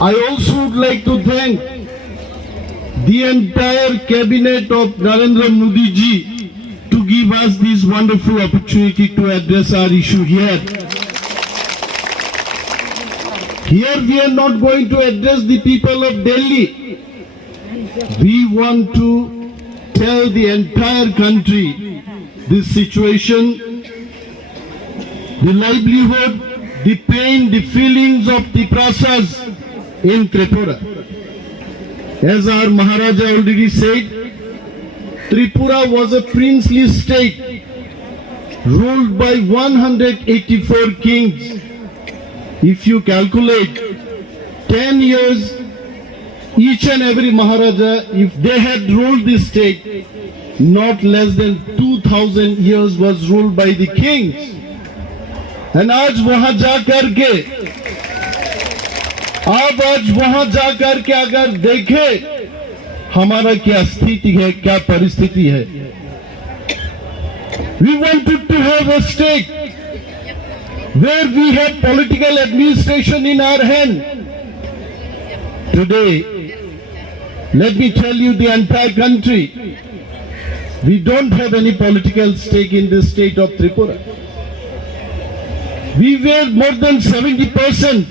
I also would like to thank the entire cabinet of Narendra Modi ji to give us this wonderful opportunity to address our issue here. Here we are not going to address the people of Delhi. We want to tell the entire country this situation, the livelihood, the pain, the feelings of the Prasas in Tripura. As our Maharaja already said, Tripura was a princely state ruled by 184 kings. If you calculate 10 years, each and every Maharaja, if they had ruled this state, not less than 2000 years was ruled by the kings. And आज वहां जा करके अगर देखे हमारा क्या स्थिति है, क्या परिस्थिति है. We wanted to have a state where we have political administration in our hand. Today, let me tell you the entire country, we don't have any political stake in the state of Tripura. We were more than 70%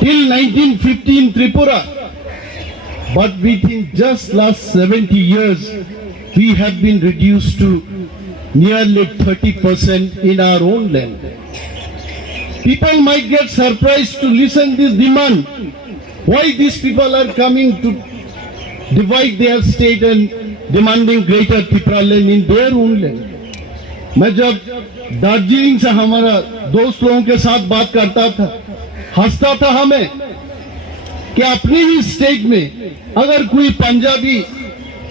till 1950 in Tripura. But within just last 70 years, we have been reduced to nearly 30% in our own land. People might get surprised to listen this demand. Why these people are coming to divide their state and demanding greater Tripura land in their own land? मैं जब दार्जिलिंग से हमारा दोस्त लोगों के साथ बात करता था, हंसता था हमें कि अपनी ही स्टेट में अगर कोई पंजाबी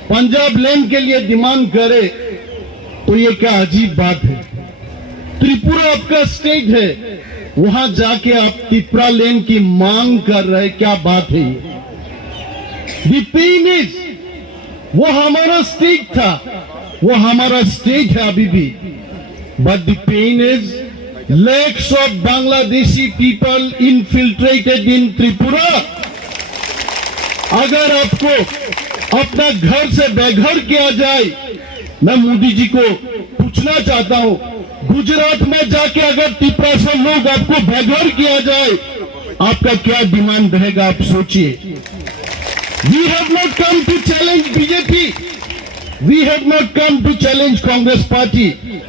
पंजाब लैंड के लिए डिमांड करे तो ये क्या अजीब बात है. त्रिपुरा आपका स्टेट है, वहां जाके आप त्रिपुरा लैंड की मांग कर रहे, क्या बात है ये. द पेन इज, वो हमारा स्टेट था, वो हमारा स्टेट है अभी भी. But the pain is lakhs of Bangladeshi people infiltrated in Tripura. अगर आपको अपना घर से बेघर किया जाए, मैं मोदी जी को पूछना चाहता हूं, गुजरात में जाके अगर त्रिपुरा से लोग आपको बेघर किया जाए, आपका क्या डिमांड रहेगा, आप सोचिए. We have not come to challenge BJP. We have not come to challenge Congress party.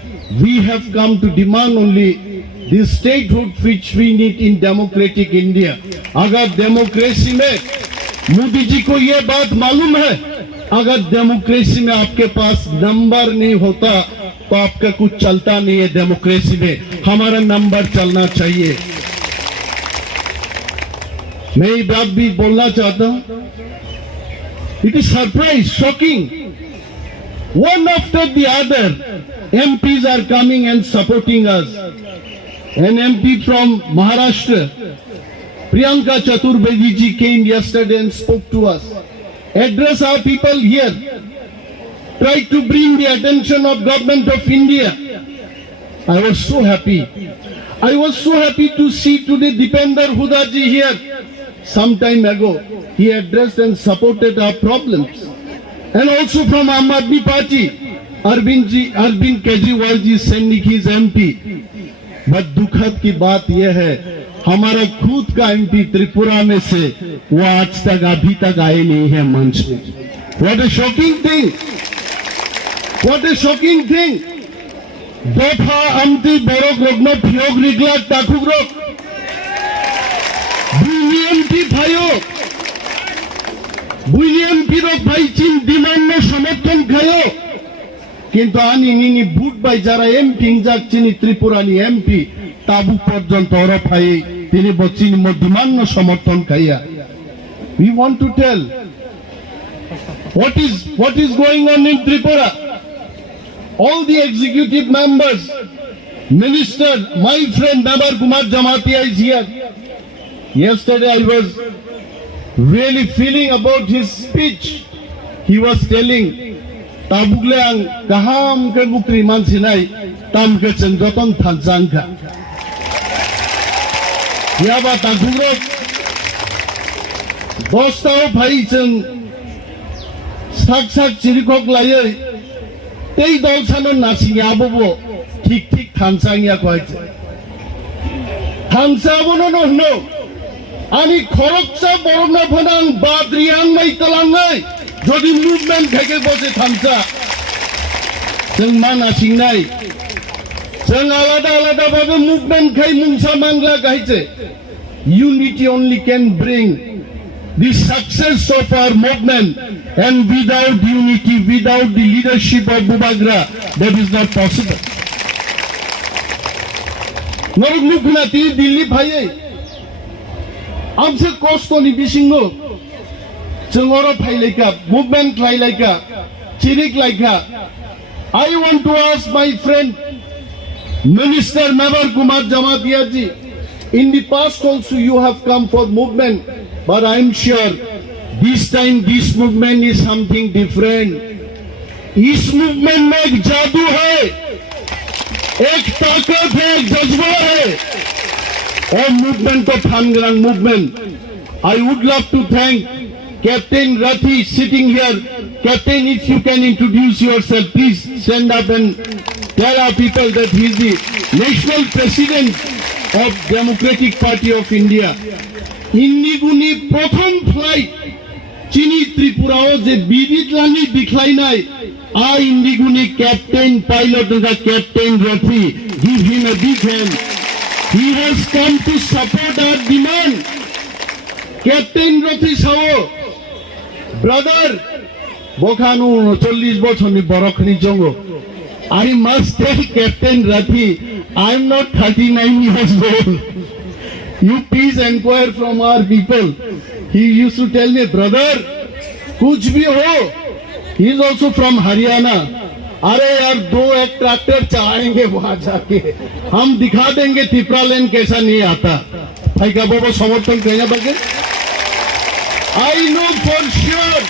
We have come to demand only the statehood which we need in democratic India. अगर डेमोक्रेसी में मोदी जी को ये बात मालूम है, अगर डेमोक्रेसी में आपके पास नंबर नहीं होता तो आपका कुछ चलता नहीं है. डेमोक्रेसी में हमारा नंबर चलना चाहिए. मैं ये बात भी बोलना चाहता हूं. It is surprise, shocking. One after the other, MPs are coming and supporting us. An MP from Maharashtra, Priyanka Chaturvedi ji, came yesterday and spoke to us, address our people here, tried to bring the attention of government of India. I was so happy. I was so happy to see today Dipender Huda ji here. Some time ago, he addressed and supported our problems. And also from Aam Aadmi Party, Arvind Kejriwal ji sending his MP. But दुखद की बात यह है, हमारा खुद का MP Tripura में से वो आज तक अभी तक आए नहीं है मंच में. What a shocking thing! What a shocking thing! दफा अमती बोरोक रोगनो फियोग रिगला टाकुग्रोक बुलियमपी भाइयों बुलियमपी रोक भाई चीन डिमांड में समर्थन खायो. কিন্তু আনি বুট বাই যারা এমপি যাচ্ছেন ত্রিপুরানি এমপি তাবু পর্যন্ত অরফাই তিনি বচ্চিন ডিমান্ড সমর্থন খাইয়া. We want to tell what is going on in Tripura. All the executive members, minister, my friend Member Kumar Jamatia is here. Yesterday I was really feeling about his speech. He was telling Tabukle ang kaham ke bukri man sinai tam ke cendoton tanzangka. Ya ba tagurok दोस्ताव भाई जों साक चिरिखक लायो तै दल सानो नासिङाबो ठीक ठीक थानसाङिया खहायचे थानसाबोनो no आनी खरकसा बरना फनां बाद्रियां नाय तलाङै जदि मुभमेन्ट खायके बसे थानसा जों मा नासिंनाय जों आलादा आलादा भाबे मुभमेन्ट खाय मुंसा मांगला गायचे unity only can bring the success of our movement, and without unity, without the leadership of Bubagra, that is not possible. Norok Nukunati Dilli Bhaye Amse Kosto ni Bisingo Chengoro Phaileka movement Laika Chirik Laika. I want to ask my friend Minister Navar Kumar Jamatia ji, in the past also you have come for movement, but I am sure this time this movement is something different. इस movement में एक जादू है, एक ताकत है, एक जज्बा है, और movement तो थानग्रांग movement. I would love to thank Captain Rathi sitting here. Captain, if you can introduce yourself, please stand up and tell our people that he is the national president of Democratic Party of India. Indiguni prothom flight Chini Tripurao je Bibit Lani Bikhlainai a Indiguni captain pilot the Captain Rathi. Give him a big hand. He has come to support our demand. Captain Rathi sao brother Bokhanu 40 বছর ni Barakhni jongo. I must tell Captain Rathi, I am not 39 years old. You please inquire from our people. He used to tell me, brother, kuch bhi ho. He is also from Haryana. अरे यार दो एक tractor चलाएंगे वहां जाके हम दिखा देंगे तिपरा लेन कैसा नहीं आता भाई का बाबा समर्थन कहना बगे I know for sure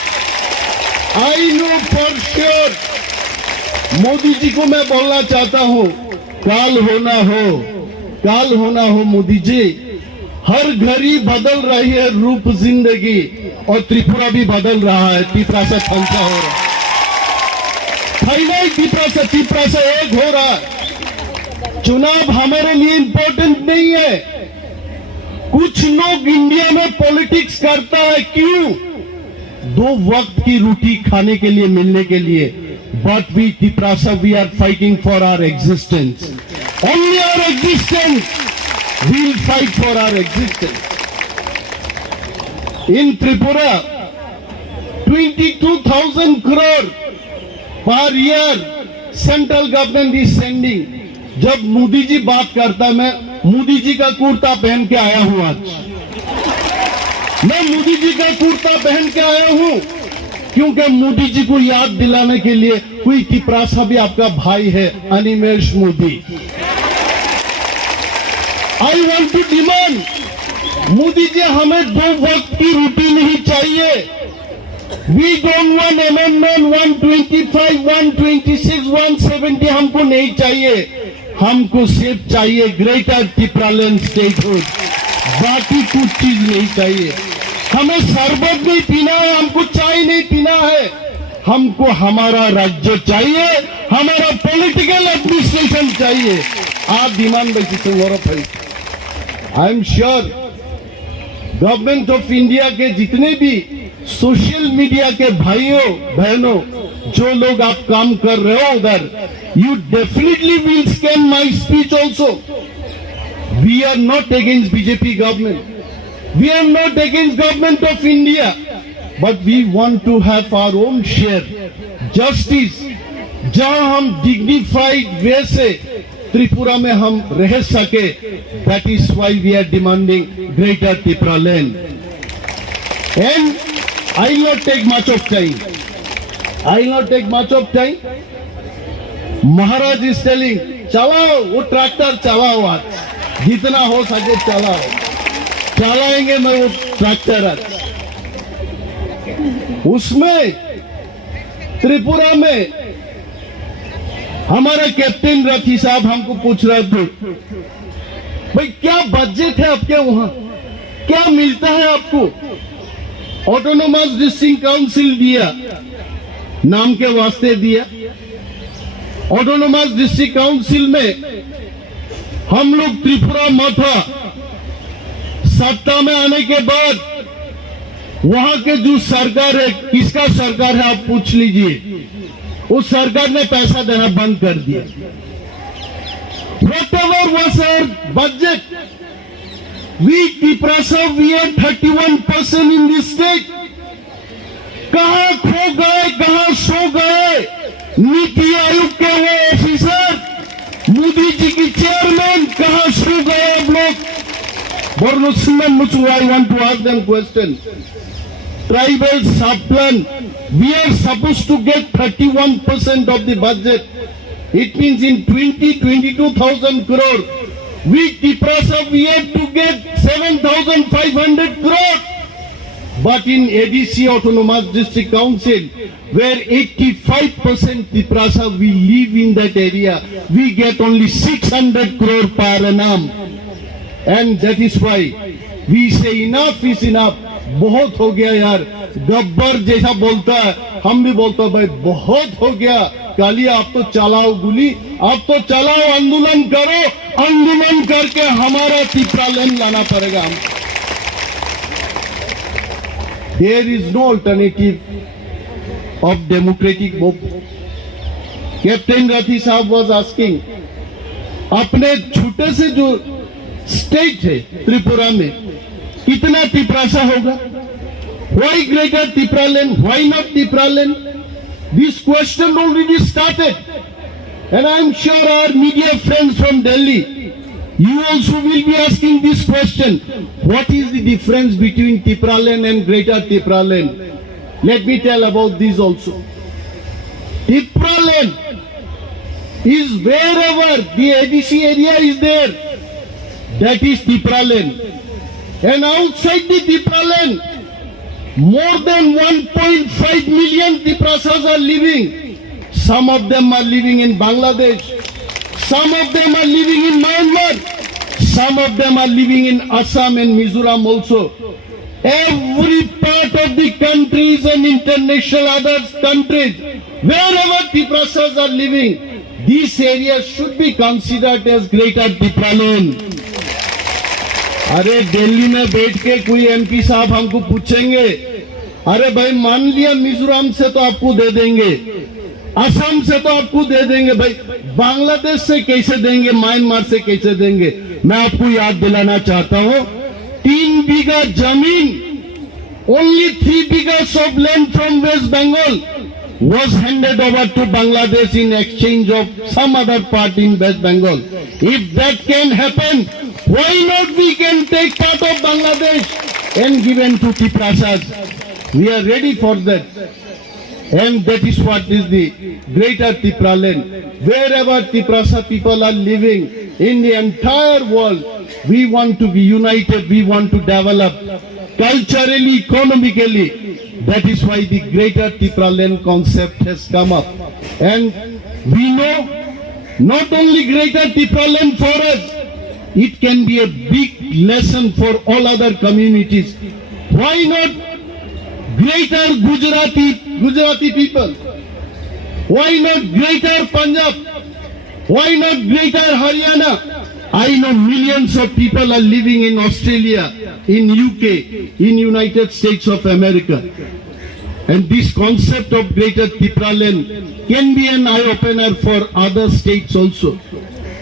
Modi ji को मैं बोलना चाहता हूँ काल होना हो मोदी जी हर घड़ी बदल रही है रूप जिंदगी और त्रिपुरा भी बदल रहा है त्रिपुरा से खंसा हो रहा है त्रिपुरा से एक हो रहा है चुनाव हमारे लिए इंपॉर्टेंट नहीं है कुछ लोग इंडिया में पॉलिटिक्स करता है क्यों दो वक्त की रोटी खाने के लिए मिलने के लिए But we, Tiprasa, we are fighting for our existence. Only our existence. We'll fight for our existence. In Tripura, 22,000 crore per year central government is sending. जब मोदी जी बात करता मैं मोदी जी का कुर्ता पहन के आया हूं आज मैं मोदी जी का कुर्ता पहन के आया हूं क्योंकि मोदी जी को याद दिलाने के लिए कोई तिपरासा भी आपका भाई है Animesh Modi I want to demand Modi ji हमें दो वक्त की रोटी नहीं चाहिए वी डोंट वांट अमेंडमेंट 125 126 170 हमको नहीं चाहिए हमको सिर्फ चाहिए ग्रेटर तिपरालैंड स्टेटहुड बाकी कुछ चीज नहीं चाहिए हमें शरबत नहीं पीना है हमको चाय नहीं पीना है हमको हमारा राज्य चाहिए हमारा पॉलिटिकल एडमिनिस्ट्रेशन चाहिए आप डिमांड बैठी तुम्हारा भाई आई am sure government of India के जितने भी सोशल मीडिया के भाइयों बहनों जो लोग आप काम कर रहे हो उधर you definitely will scan my speech also we are not against BJP government We are not against government of India, but we want to have our own share. Justice, जहाँ हम dignified way से त्रिपुरा में हम रह सके, that is why we are demanding greater Tripura land. And I will not take much of time. Maharaj is telling, चलाओ वो tractor चलाओ आज, जितना हो सके चलाओ. चलाएंगे मैं वो ट्रैक्टर उसमें त्रिपुरा में हमारा कैप्टन रथी साहब हमको पूछ रहे थे भाई क्या बजट है आपके वहां क्या मिलता है आपको ऑटोनोमस डिस्ट्रिक्ट काउंसिल दिया, नाम के वास्ते दिया। ऑटोनोमस डिस्ट्रिक्ट काउंसिल में हम लोग त्रिपुरा माथा सत्ता में आने के बाद वहां के जो सरकार है, किसका सरकार है आप पूछ लीजिए, उस सरकार ने पैसा देना बंद कर दिया। Whatever was our budget, we Tiprasa, we had 31% in this state. कहां खो गए, कहां सो गए नीति आयोग के वो ऑफिसर, मोदी जी की चेयरमैन, कहां सो गए आप लोग? I want to ask them question. Tribal sub-plan, we are supposed to get 31% of the budget. It means in 22,000 crore. We Tiprasa, we have to get 7,500 crore. But in ADC Autonomous District Council, where 85% Tiprasa we live in that area, we get only 600 crore per annum. And that is why we say enough is enough. बहुत हो गया यार, गब्बर जैसा बोलता है, हम भी बोलता भाई बहुत हो गया। कालिया आप तो चलाओ गोली, आप तो चलाओ, आंदोलन करो, आंदोलन करके हमारा तिप्रालैंड लाना पड़ेगा हम। There is no alternative of democratic movement. Captain Rathi साहब was asking, अपने छोटे से जो स्टेट है त्रिपुरा में कितना तिप्रासा होगा? Why greater Tipraland? Why not Tipraland? This question already started, and I am sure our media friends from Delhi, you also will be asking this question. What is the difference between Tipraland and greater Tipraland? Let me tell about this also. Tipraland is wherever the ADC area is there. That is Tipraland. And outside the Tipraland, more than 1.5 million Tiprasas are living. Some of them are living in Bangladesh. Some of them are living in Myanmar. Some of them are living in Assam and Mizoram also. Every part of the country is an international other countries. Wherever Tiprasas are living, these areas should be considered as greater Tipraland. अरे दिल्ली में बैठ के कोई MP साहब हमको पूछेंगे, अरे भाई मान लिया मिजोरम से तो आपको दे देंगे, असम से तो आपको दे देंगे, भाई बांग्लादेश से कैसे देंगे, म्यांमार से कैसे देंगे? मैं आपको याद दिलाना चाहता हूं, 3 बीघा जमीन, only 3 बीघाs of land from West Bengal was handed over to Bangladesh in exchange of some other part in West Bengal. If that can happen, why not we can take part of Bangladesh and given to Tiprasas? We are ready for that. And that is what is the greater Tipraland. Wherever Tiprasa people are living in the entire world, we want to be united, we want to develop culturally, economically. That is why the greater Tipraland concept has come up. And we know not only greater Tipraland for us, it can be a big lesson for all other communities. Why not greater Gujarati people? Why not greater Punjab? Why not greater Haryana? I know millions of people are living in Australia, in UK, in United States of America. And this concept of greater Tipraland can be an eye-opener for other states also.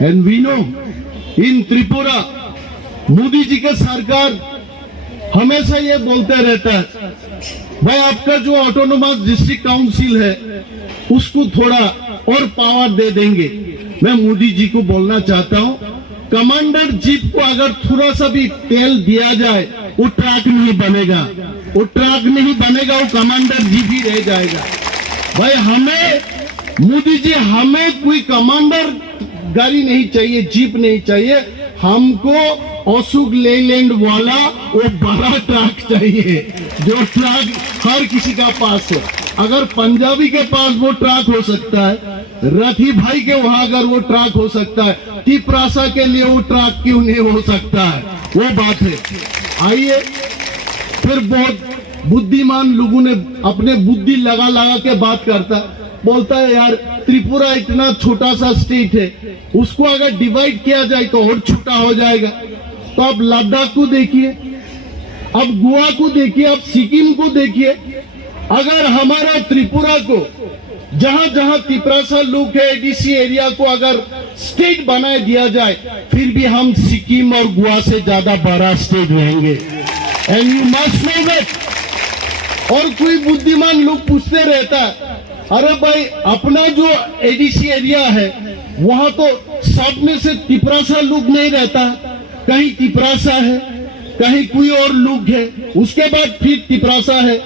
And we know इन त्रिपुरा मोदी जी का सरकार हमेशा ये बोलते रहता है, भाई आपका जो ऑटोनोमस डिस्ट्रिक्ट काउंसिल है उसको थोड़ा और पावर दे देंगे। मैं मोदी जी को बोलना चाहता हूं, कमांडर जीप को अगर थोड़ा सा भी तेल दिया जाए वो ट्रक नहीं बनेगा, वो ट्रक नहीं बनेगा, वो कमांडर जीप ही रह जाएगा। भाई हमें मोदी जी, हमें कोई कमांडर गाड़ी नहीं चाहिए, जीप नहीं चाहिए, हमको अशोक लेलैंड वाला वो बड़ा ट्रक चाहिए, जो ट्रक हर किसी का पास है। अगर पंजाबी के पास वो ट्रक हो सकता है, रथी भाई के वहां अगर वो ट्रक हो सकता है, तिप्रासा के लिए वो ट्रक क्यों नहीं हो सकता है? वो बात है। आइए फिर बहुत बुद्धिमान लोगों ने अपने बुद्धि लगा लगा के बात करता है, बोलता है यार त्रिपुरा इतना छोटा सा स्टेट है, उसको अगर डिवाइड किया जाए तो और छोटा हो जाएगा। तो आप लद्दाख को देखिए, अब गोवा को देखिए, अब सिक्किम को देखिए। अगर हमारा त्रिपुरा को जहां जहां तिपरासा लोग है एडीसी एरिया को अगर स्टेट बना दिया जाए, फिर भी हम सिक्किम और गोवा से ज्यादा बड़ा स्टेट रहेंगे। And you must know that. और कोई बुद्धिमान लोग पूछते रहता है, अरे भाई अपना जो एडीसी एरिया है वहां तो सब में से तिपरासा लोग नहीं रहता, कहीं तिपरासा है, कहीं कोई और लोग है, उसके बाद फिर तिपरासा है।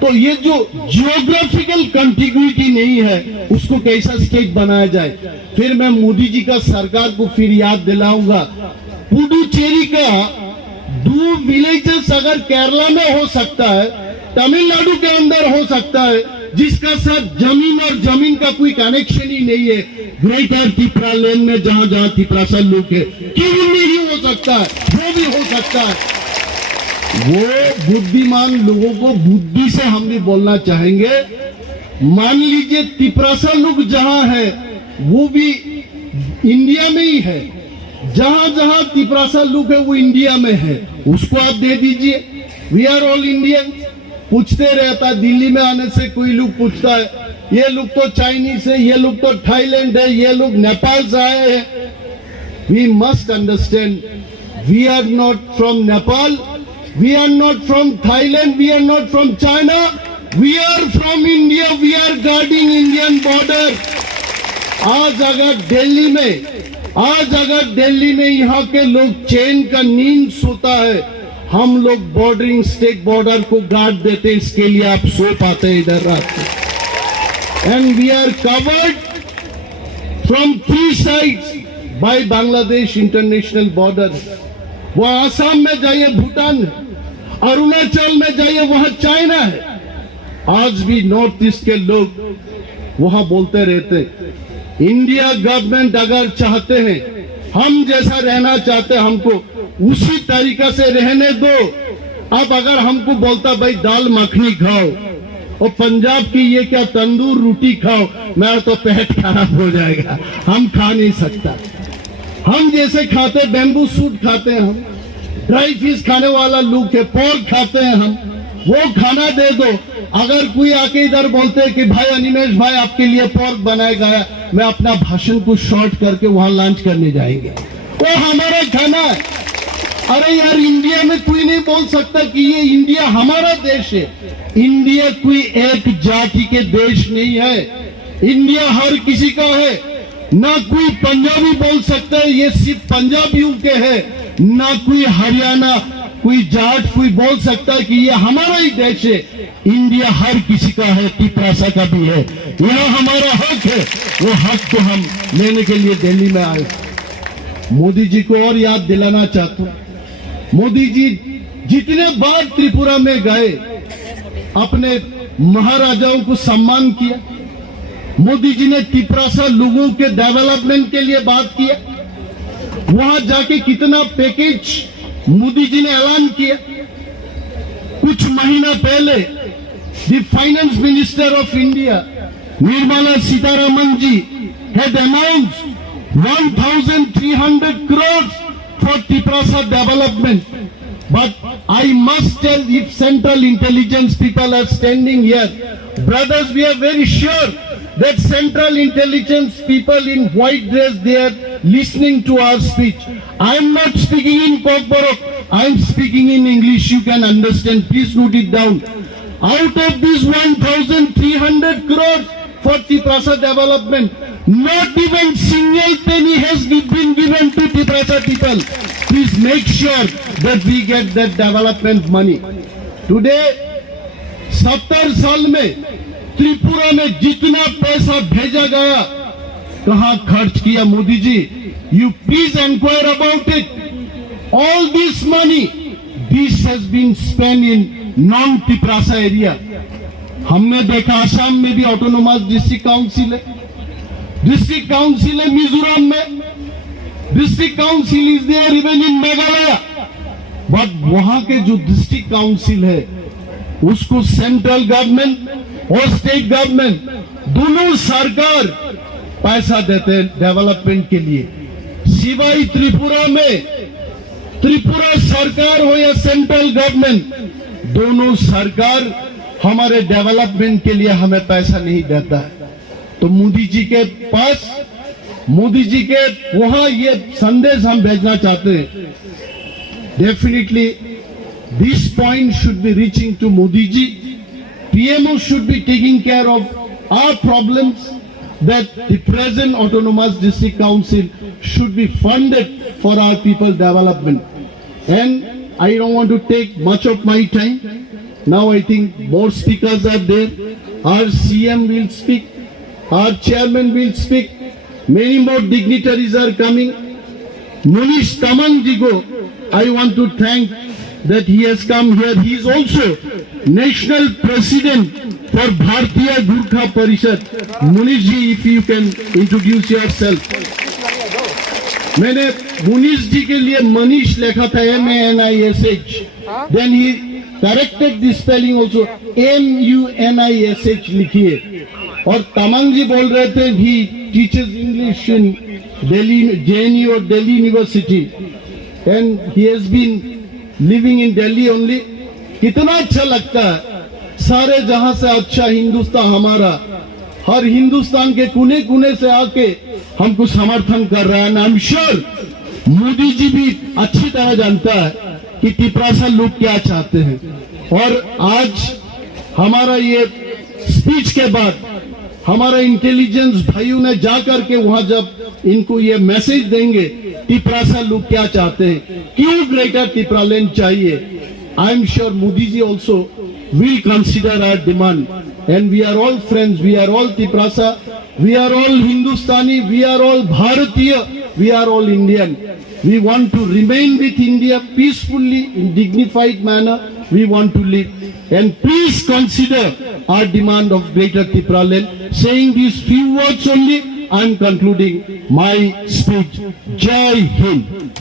तो ये जो जियोग्राफिकल कंटिग्यूटी नहीं है उसको कैसा स्टेट बनाया जाए। फिर मैं मोदी जी का सरकार को फिर याद दिलाऊंगा, पुडुचेरी का 2 विलेजेस अगर केरला में हो सकता है, तमिलनाडु के अंदर हो सकता है, जिसका साथ जमीन और जमीन का कोई कनेक्शन ही नहीं है, ग्रेटर तिपरा लैंड में जहां जहां तिपरासा लोग है, क्यों नहीं हो सकता है? वो भी हो सकता है। वो बुद्धिमान लोगों को बुद्धि से हम भी बोलना चाहेंगे। मान लीजिए तिपरासा लोग जहां है वो भी इंडिया में ही है, जहां जहां तिपरासा लोग है वो इंडिया में है, उसको आप दे दीजिए। We are all Indian. पूछते रहता है, दिल्ली में आने से कोई लोग पूछता है, ये लोग तो चाइनीज है, ये लोग तो थाईलैंड है, ये लोग नेपाल से आए हैं। We must understand, we are not from Nepal, we are not from Thailand, we are not from China, we are from India, we are guarding Indian border. आज अगर दिल्ली में यहाँ के लोग चैन का नींद सोता है, हम लोग बॉर्डरिंग स्टेट बॉर्डर को गार्ड देते, इसके लिए आप सो पाते हैं इधर रात को। And we are covered from 3 sides by Bangladesh international border. वो आसाम में जाइए भूटान है, अरुणाचल में जाइए वहां चाइना है। आज भी नॉर्थ ईस्ट के लोग वहां बोलते रहते, इंडिया गवर्नमेंट अगर चाहते हैं, हम जैसा रहना चाहते हैं, हमको उसी तरीका से रहने दो। अब अगर हमको बोलता भाई दाल मखनी खाओ और पंजाब की ये क्या तंदूर रोटी खाओ, मेरा तो पेट खराब हो जाएगा, हम खा नहीं सकता। हम जैसे खाते बैम्बू सूट खाते हैं, हम ड्राई फिश खाने वाला लोग है, पोर्क खाते हैं हम, वो खाना दे दो। अगर कोई आके इधर बोलते हैं कि भाई अनिमेश भाई आपके लिए पोर्क बनाया गया, मैं अपना भाषण को शॉर्ट करके वहां लंच करने जाएंगे, वो हमारा खाना है। अरे यार इंडिया में कोई नहीं बोल सकता कि ये इंडिया हमारा देश है। इंडिया कोई एक जाति के देश नहीं है, इंडिया हर किसी का है। ना कोई पंजाबी बोल सकता है ये सिर्फ पंजाबियों के है, ना कोई हरियाणा कोई जाट कोई बोल सकता है कि ये हमारा ही देश है। इंडिया हर किसी का है, तिपरासा का भी है, यह हमारा हक है। वो हक को हम लेने के लिए दिल्ली में आए। मोदी जी को और याद दिलाना चाहता हूं, मोदी जी जितने बार त्रिपुरा में गए अपने महाराजाओं को सम्मान किया। मोदी जी ने तिपरासा लोगों के डेवलपमेंट के लिए बात किया। वहां जाके कितना पैकेज मोदी जी ने ऐलान किया। कुछ महीना पहले the finance minister of India Nirmala Sitharaman ji had announced 1,300 crores for Tiprasa development. But I must tell, if Central Intelligence people are standing here, brothers, we are very sure that Central Intelligence people in white dress, they are listening to our speech. I am not speaking in Kokborok, I am speaking in English, you can understand, please note it down. Out of these 1,300 crores for Tiprasa development, not even single penny has been given to Tiprasa people. Please make sure that we get that development money. Today, 70 साल में त्रिपुरा में जितना पैसा भेजा गया, कहां खर्च किया Modi ji? You please inquire about it. All this money, this has been spent in non-Tiprasa area. हमने देखा आसाम में भी ऑटोनोमस डिस्ट्रिक्ट काउंसिल है, डिस्ट्रिक्ट काउंसिल है मिजोरम में, district council is there even in Meghalaya. But वहां के जो डिस्ट्रिक्ट काउंसिल है उसको सेंट्रल गवर्नमेंट और स्टेट गवर्नमेंट दोनों सरकार पैसा देते हैं डेवलपमेंट के लिए। सिवाय त्रिपुरा में, त्रिपुरा सरकार हो या सेंट्रल गवर्नमेंट, दोनों सरकार हमारे डेवलपमेंट के लिए हमें पैसा नहीं देता है। तो मोदी जी के पास, मोदी जी के वहां ये संदेश हम भेजना चाहते हैं। Definitely this point should be reaching to Modi ji. PMO should be taking care of our problems, that the present autonomous district council should be funded for our people development. And I don't want to take much of my time. Now I think more speakers are there. Our CM will speak, our chairman will speak, many more dignitaries are coming. Munish Tamang Jigo, I want to thank that he has come here. He is also national president for Bharatiya Gurkha Parishad. Munish ji, if you can introduce yourself. मैंने मुनीश जी के लिए मनीष लिखा था MANISH. Then he corrected the spelling also, MUNISH लिखिए. और तमंग जी बोल रहे थे he teaches English in Delhi, JNU or Delhi University, and he has been living in Delhi only. कितना अच्छा लगता है, सारे जहां से अच्छा हिंदुस्तान हमारा, हर हिंदुस्तान के कोने कोने से आके हमको समर्थन कर रहा है। आई एम श्योर मोदी जी भी अच्छी तरह जानता है कि तिपरासा लोग क्या चाहते हैं। और आज हमारा ये स्पीच के बाद हमारा इंटेलिजेंस भाइयों ने जाकर के वहां जब इनको ये मैसेज देंगे तिपरासा लोग क्या चाहते हैं, क्यों ग्रेटर तिपरालैंड चाहिए, I am sure Modi ji also will consider our demand. And we are all friends, we are all Tiprasa, we are all Hindustani, we are all Bharatiya, we are all Indian. We want to remain with India peacefully, in dignified manner, we want to live. And please consider our demand of Greater Tipraland. Saying these few words only, I am concluding my speech. Jai Hind.